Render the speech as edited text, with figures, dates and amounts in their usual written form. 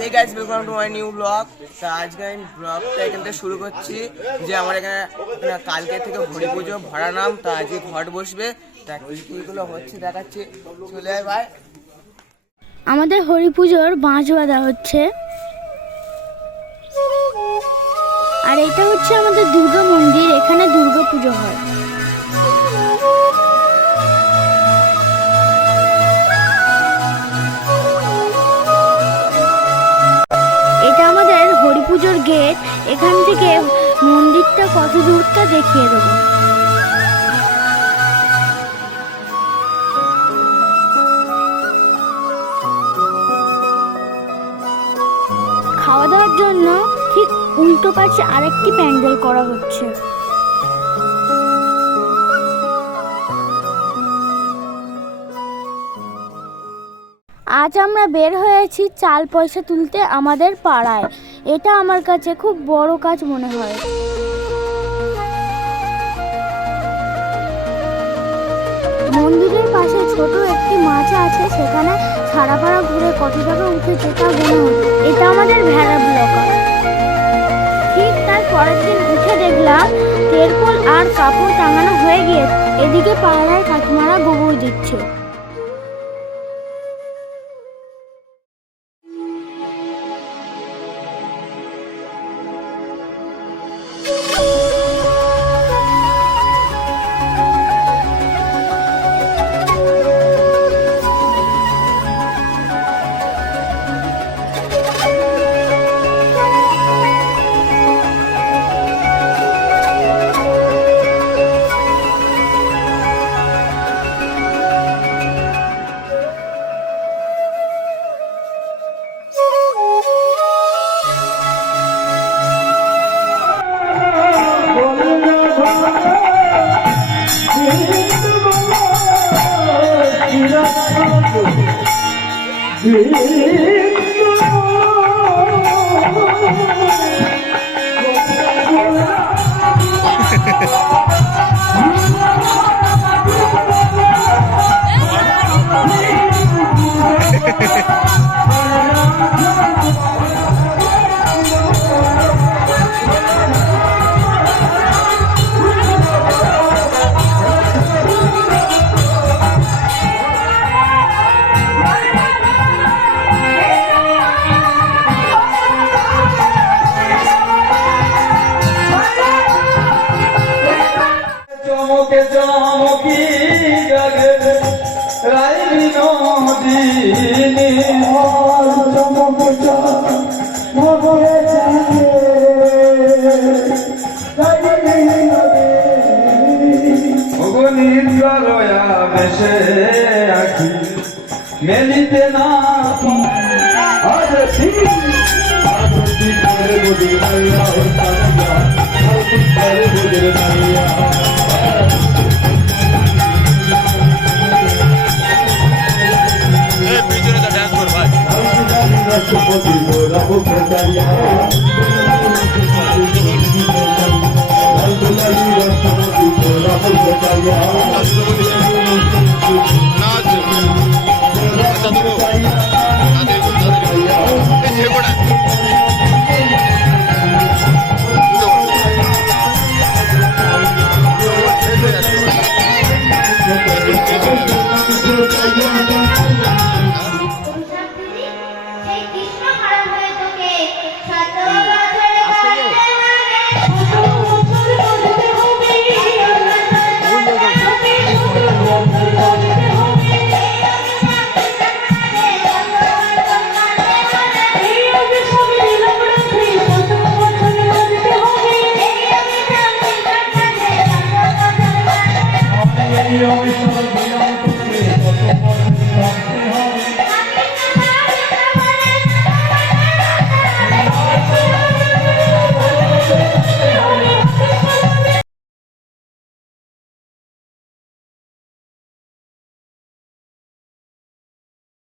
Hey guys, welcome to my new blog. তা আজকে আমি ব্লগটা এখান থেকে শুরু করছি যে আমার এখানে কালকে থেকে হরি পুজো ভরা নাম। তা আজকে ঘট বসবে, তা কীগুলো হচ্ছে দেখাচ্ছি, চলে আয় ভাই। আমাদের হরি পুজোর বাঁশ বাঁধা হচ্ছে, আর এটা হচ্ছে আমাদের দুর্গা মন্দির, এখানে দুর্গা পুজো হয়। এটা আমাদের হরি পুজোর গেট, এখান থেকে মন্দিরটা কত দূরটা দেখিয়ে দেবো। খাওয়া দাওয়ার জন্য ঠিক উল্টো পাশে আরেকটি প্যান্ডেল করা হচ্ছে। আজ আমরা বের হয়েছি চাল পয়সা তুলতে আমাদের পাড়ায়। এটা আমার কাছে খুব বড় কাজ মনে হয়। মন্দিরের পাশে ছোট একটি মাছ আছে, সেখানে সারা পাড়া ঘুরে কত টাকা উঠেছে তা মনে হতো। এটা আমাদের ভেড়া ব্লকার। ঠিক তার পরের দিন উঠে দেখলাম তেরপল আর কাপড় টাঙানো হয়ে গিয়েছে। এদিকে পাড়ায় কাকিমারা গোবর দিচ্ছে। মেলিতে না